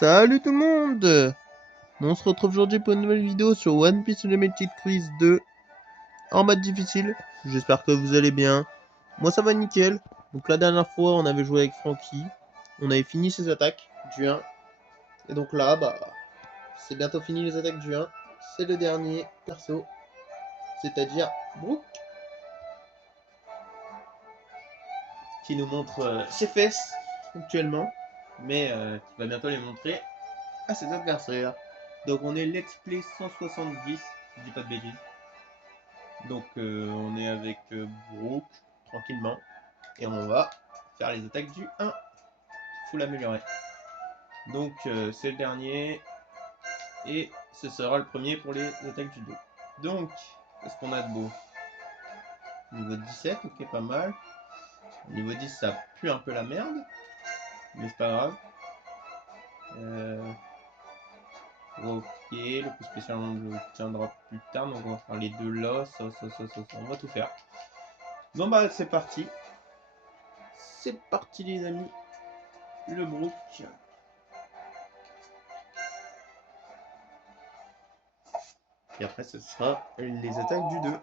Salut tout le monde. On se retrouve aujourd'hui pour une nouvelle vidéo sur One Piece Unlimited Quiz 2 en mode difficile. J'espère que vous allez bien. Moi ça va nickel. Donc la dernière fois on avait joué avec Franky. On avait fini ses attaques du 1. Et donc là c'est bientôt fini les attaques du 1. C'est le dernier perso. C'est-à-dire Brook. Qui nous montre ses fesses actuellement. Mais qui va bientôt les montrer à ses adversaires. Donc on est Let's Play 170, je dis pas de bêtises. Donc on est avec Brook, tranquillement. Et on va faire les attaques du 1. Il faut l'améliorer. Donc c'est le dernier. Et ce sera le premier pour les attaques du 2. Donc, qu'est-ce qu'on a de beau? Niveau 17, ok, pas mal. Niveau 10, ça pue un peu la merde. Mais c'est pas grave. Ok, le coup spécial on le tiendra plus tard, donc on va faire les deux là, ça, on va tout faire. Bon bah c'est parti. C'est parti les amis. Le Brook. Et après ce sera les attaques du 2.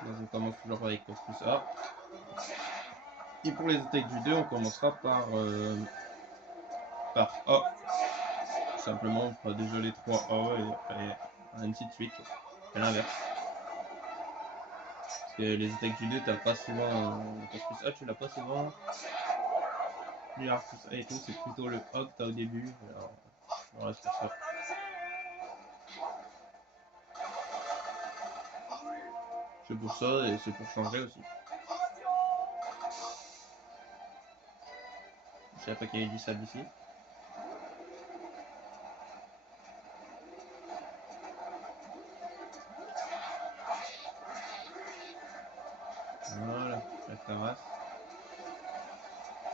Donc on commence toujours avec le plus A. Et pour les attaques du 2, on commencera par A. Simplement, on fera déjà les 3 A et après ainsi de suite. Et l'inverse. Parce que les attaques du 2, t'as pas souvent. Le plus A, tu l'as pas souvent. Le plus A et tout, c'est plutôt le A que t'as au début. Alors, voilà, c'est pour ça. C'est pour ça et c'est pour changer aussi. Je savais pas qu'il y avait du sable ici. Voilà, la terrasse.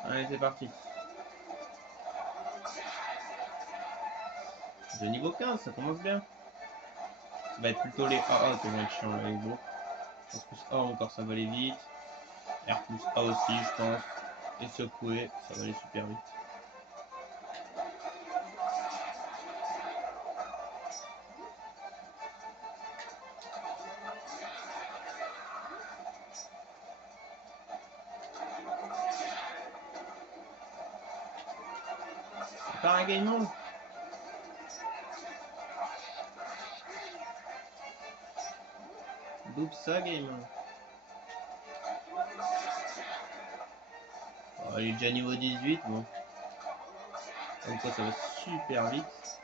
Allez, c'est parti. De niveau 15, ça commence bien. Ça va être plutôt les AA qui vont être chiants avec Brook. R plus A encore, ça va aller vite. R plus A aussi, je pense. Et secouer, ça va aller super vite. Par un game. Double ça, game. Oh, il est déjà niveau 18, bon. Comme ça va super vite.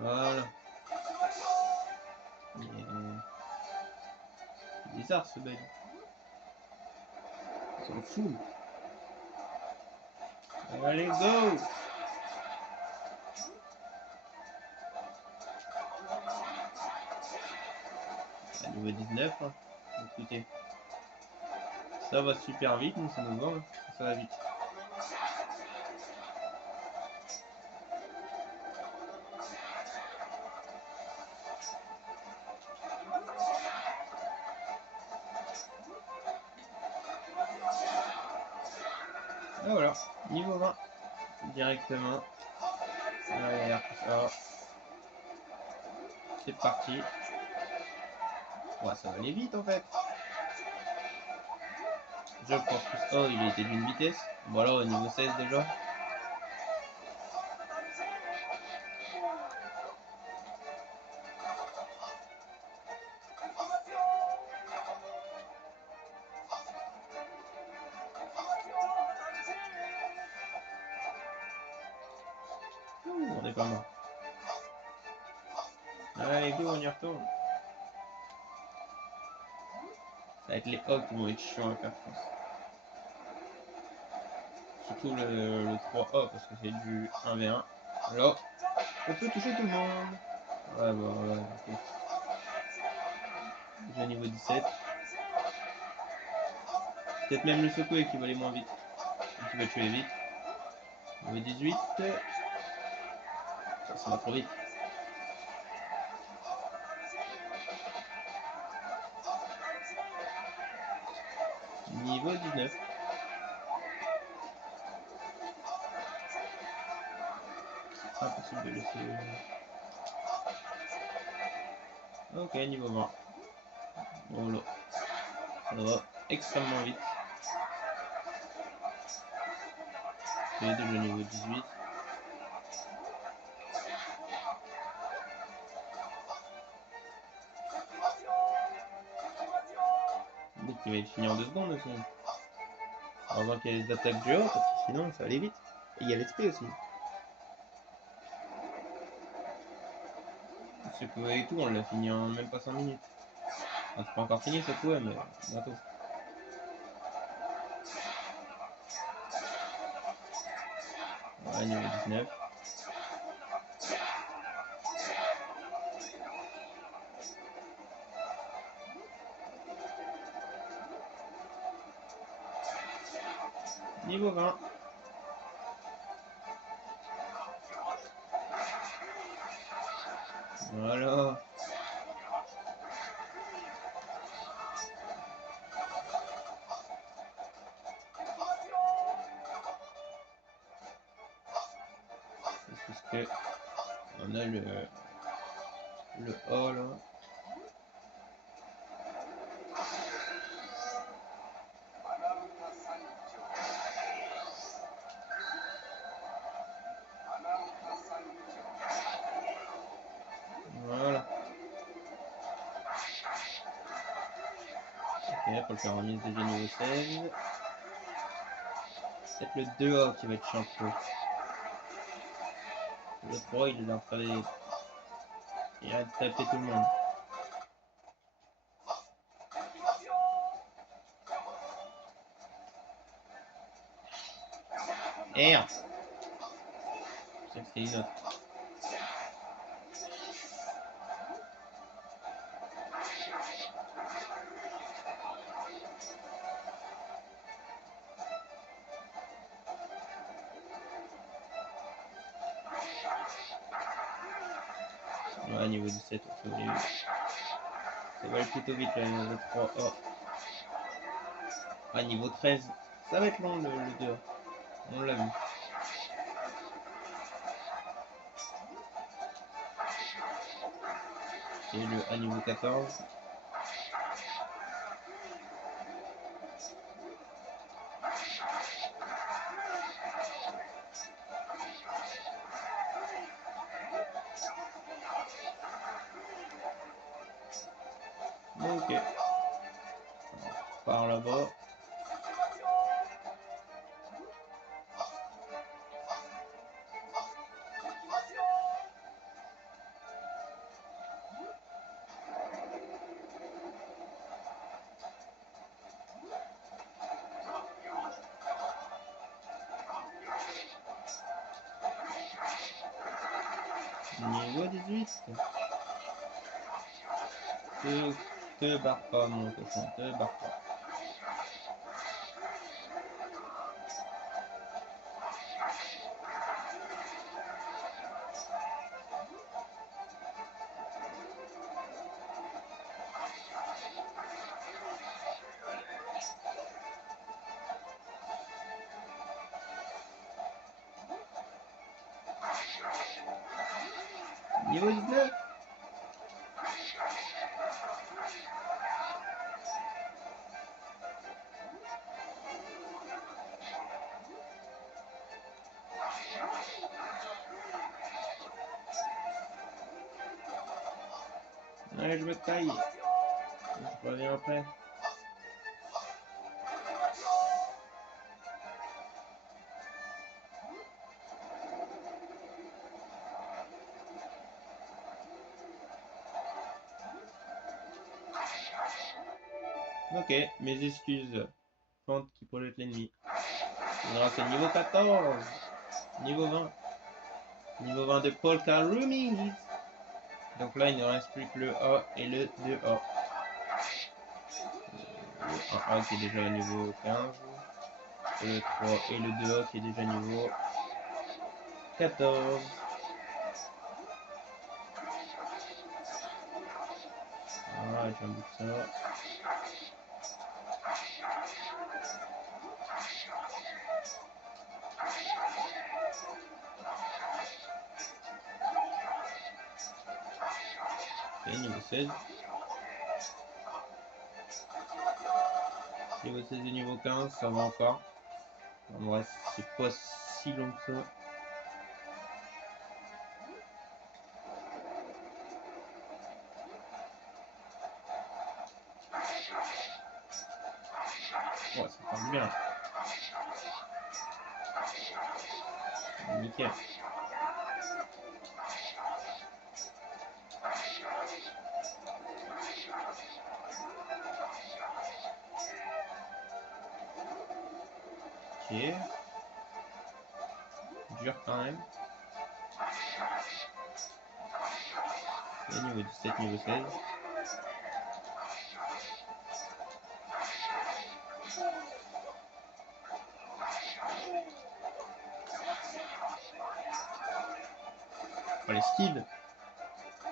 Voilà. C'est bizarre ce bug. On s'en fout. Allez, go! À niveau 19, hein. Écoutez. Ça va super vite, nous ça nous va, hein. Ça va vite. Ah voilà, niveau 20 directement. Allez, c'est parti. Ouais, ça va aller vite en fait. Je pense que oh, il était d'une vitesse. Voilà, au niveau 16 déjà. On est pas mort. Allez, go, on y retourne. Ça va être les hogs qui vont être chiants à faire, je pense. Surtout le 3A parce que c'est du 1v1. Là, on peut toucher tout le monde. Ouais, bah ouais, ok. le niveau 17. Peut-être même le secoué qui va aller moins vite. Qui va tuer vite. Niveau 18. Ça va trop vite. Niveau 19. C'est impossible de laisser... Ok, niveau 20. Oh là. Ça va extrêmement vite. Et déjà niveau 18. Donc il va être fini en 2 secondes aussi. Avant qu'il y ait des attaques du haut, parce que sinon ça va aller vite. Et il y a l'esprit aussi. Ce coup et tout, on l'a fini en même pas 5 minutes. Enfin, c'est pas encore fini ce coup, mais bientôt. Ouais, niveau 19. Niveau 20. Voilà. Parce que on a le A là. Voilà. Ok, pour le faire remise déjà niveau 16. Peut-être le 2A qui va être champion. Le 3 il est en train de... Il a tapé tout le monde. Merde. Je sais que c'est une autre. Ouais, niveau 17, ça va aller plutôt vite là, niveau 3. Oh. Ah, niveau 13. Ça va être long le 2. On l'a vu. Et le A niveau 14. Ok. Par là-bas. Niveau 18. Te barre pas mon cochon, te barre pas. Niveau 19. Allez, je me taille. Je reviens après. Ok, mes excuses. Plante qui projette l'ennemi. Non, c'est niveau 14. Niveau 20. Niveau 20 de Polka Roomies. Donc là, il ne reste plus que le A et le 2A. Le 1A qui est déjà niveau 15. Et le 3 et le 2A qui est déjà niveau 14. Ah, j'ai un bout de ça. Ok, niveau 16. Niveau 16 et niveau 15, ça va encore. En vrai, c'est pas si long que ça. Ouais, ça part bien. Nickel. Ok. Dur quand même. Et niveau 17, niveau 16. Oh, les skills.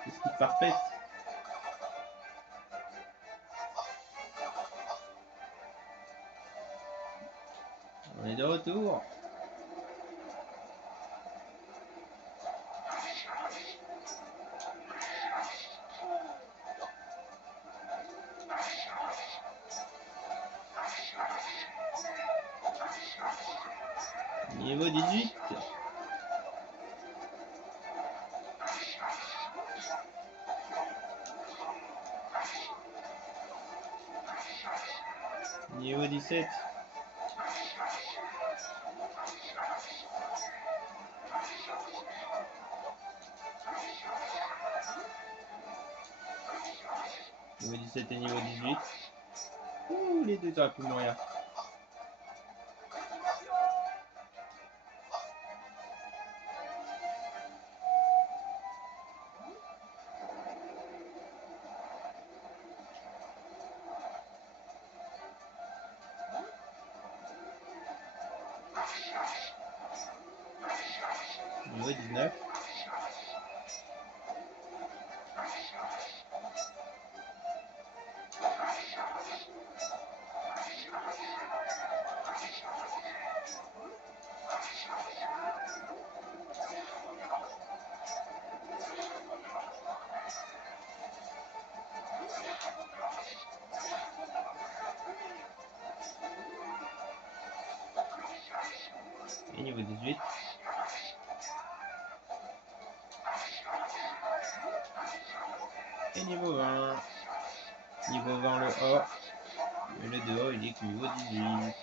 Les skills parfaites. On est de retour. Niveau 18. Niveau 17. Niveau 17 et niveau 18. Ouh, les deux auraient pu mourir. Niveau 19. Et niveau 18. Et niveau 20. Niveau 20 le A. Et le 2A il est que niveau 18.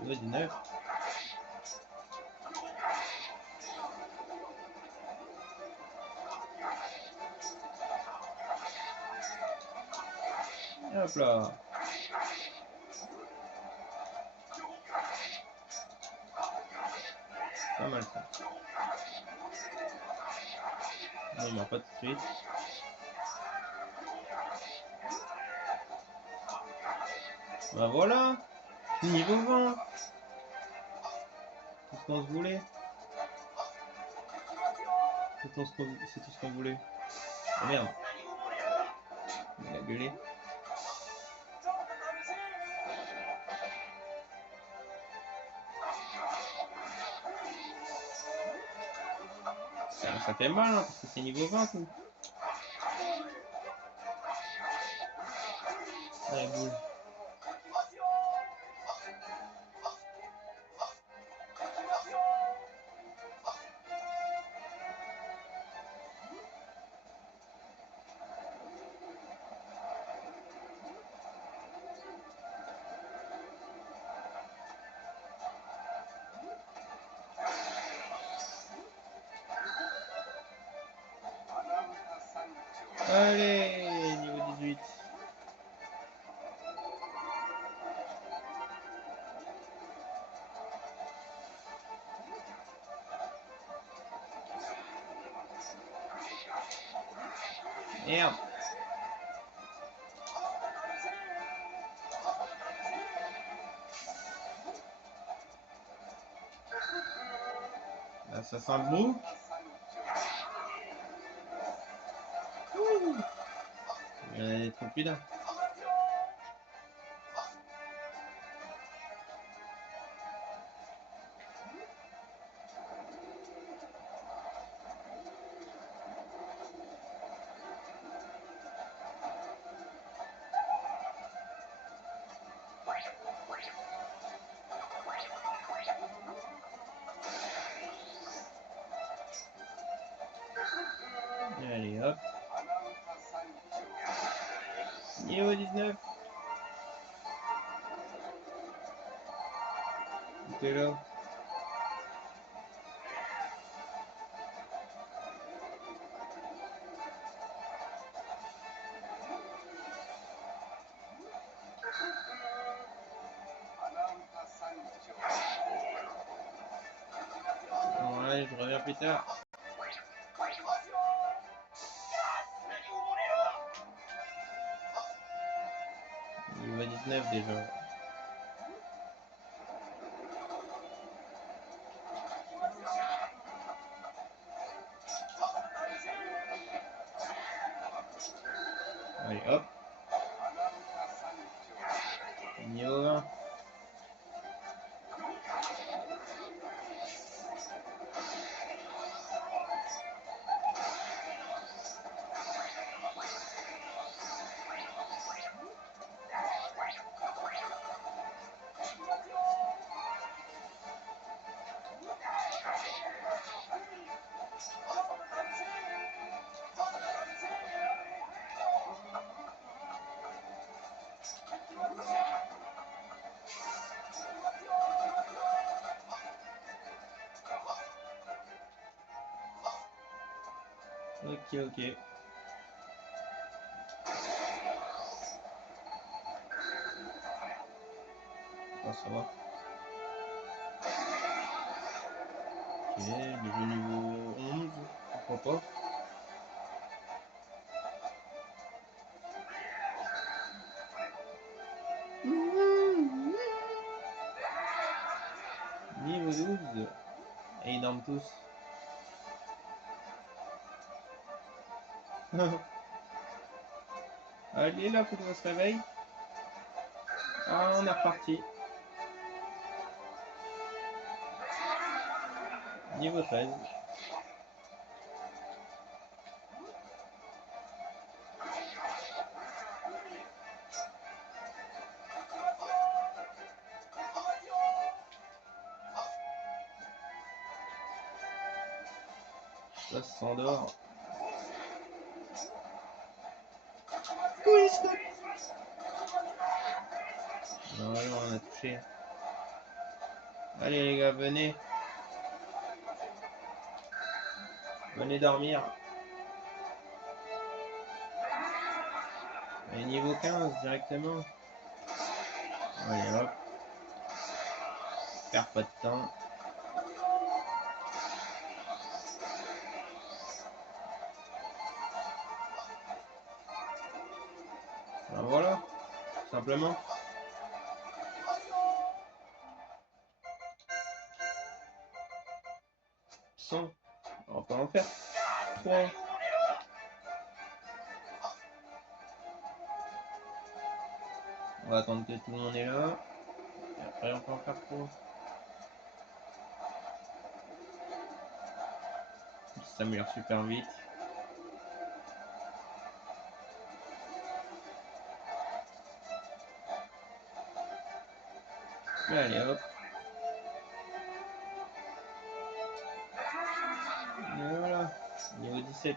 Niveau 19. Et hop là. Pas mal ça. Non, il meurt pas tout de suite. Bah voilà. Niveau 20. Tout ce qu'on se voulait. C'est tout ce qu'on voulait. Oh merde. Il a gueulé. Ça fait mal hein, parce que c'est niveau 20 tout. Allez, boule. Allez, niveau 18. Merde. Là, ça sent le bout. Il y en a trop plus d'un. Allez hop. Niveau 19. T'es là. Ouais, je reviens plus tard. Niveau 19 déjà. Allez hop. Niveau 20. Ok. Oh, ça va. Ok, déjà niveau 11, pourquoi pas. Niveau 12. Et ils dorment tous. Allez, là, faut que ça se réveille. Ah, on est reparti. Niveau 13. Ça s'endort. Oui, non, on a touché. Allez les gars, venez. Venez dormir. Allez, niveau 15 directement. Allez hop. Perds pas de temps. Ben voilà, simplement. 100. On peut en faire 3. On va attendre que tout le monde est là. Et après on peut en faire 3. Ça s'améliore super vite. Allez hop. Et voilà. Niveau 17.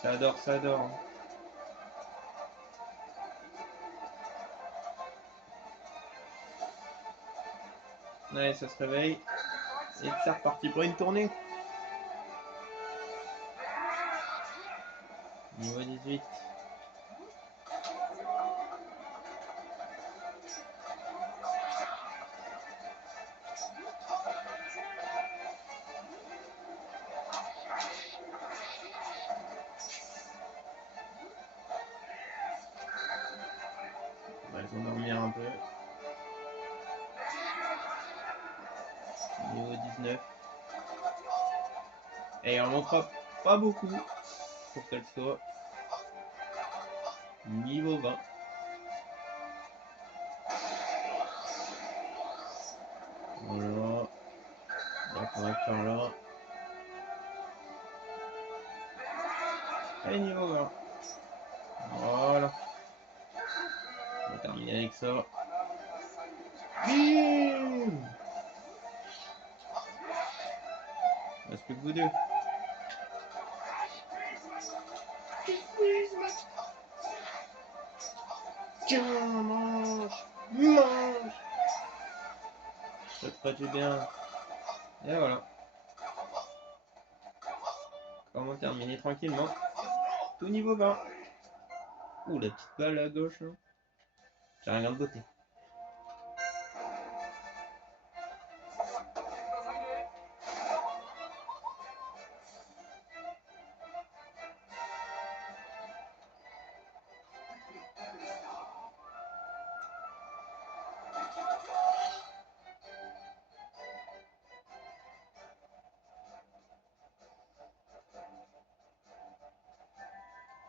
Ça adore, ça adore. Allez, ça se réveille. Et c'est reparti pour une tournée. Niveau 18. On va s'endormir un peu. Niveau 19. Et on montre pas beaucoup pour qu'elle soit niveau 20. Voilà. La correcteur là. Et niveau 20. Voilà. On va terminer avec ça. Bim! Il reste plus que vous deux. Tiens, mange! Mange! Ça te ferait du bien. Et voilà. Comment terminer tranquillement. Tout niveau 20. Ouh, la petite balle à gauche. Hein. J'ai rien de beauté.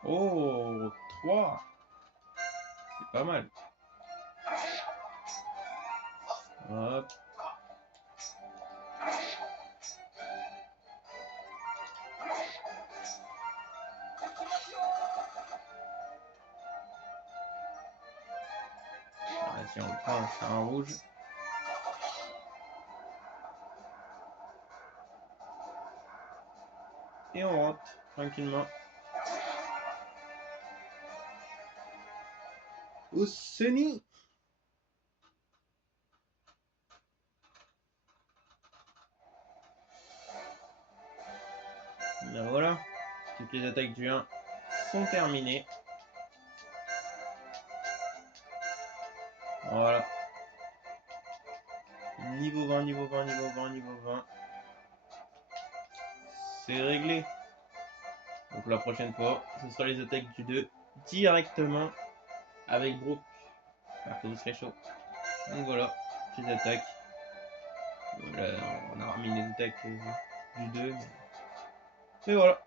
Oh, 3. C'est pas mal. Hop. Ah, si on le prend, c'est un rouge. Et on rentre tranquillement. Au Sunny. Ben voilà, toutes les attaques du 1 sont terminées. Voilà. Niveau 20, niveau 20, niveau 20, niveau 20. C'est réglé. Donc la prochaine fois, ce sera les attaques du 2 directement avec Brooke. J'espère que vous serez chaud. Donc voilà, les attaques. Voilà, on a remis les attaques du 2. Mais voilà,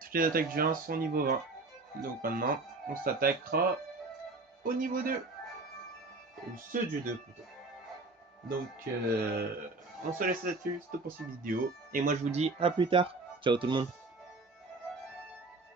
toutes les attaques du 1 sont niveau 20. Donc maintenant, on s'attaquera au niveau 2. Ou ceux du 2 plutôt. Donc, on se laisse là-dessus, c'était pour cette vidéo. Et moi, je vous dis à plus tard. Ciao tout le monde.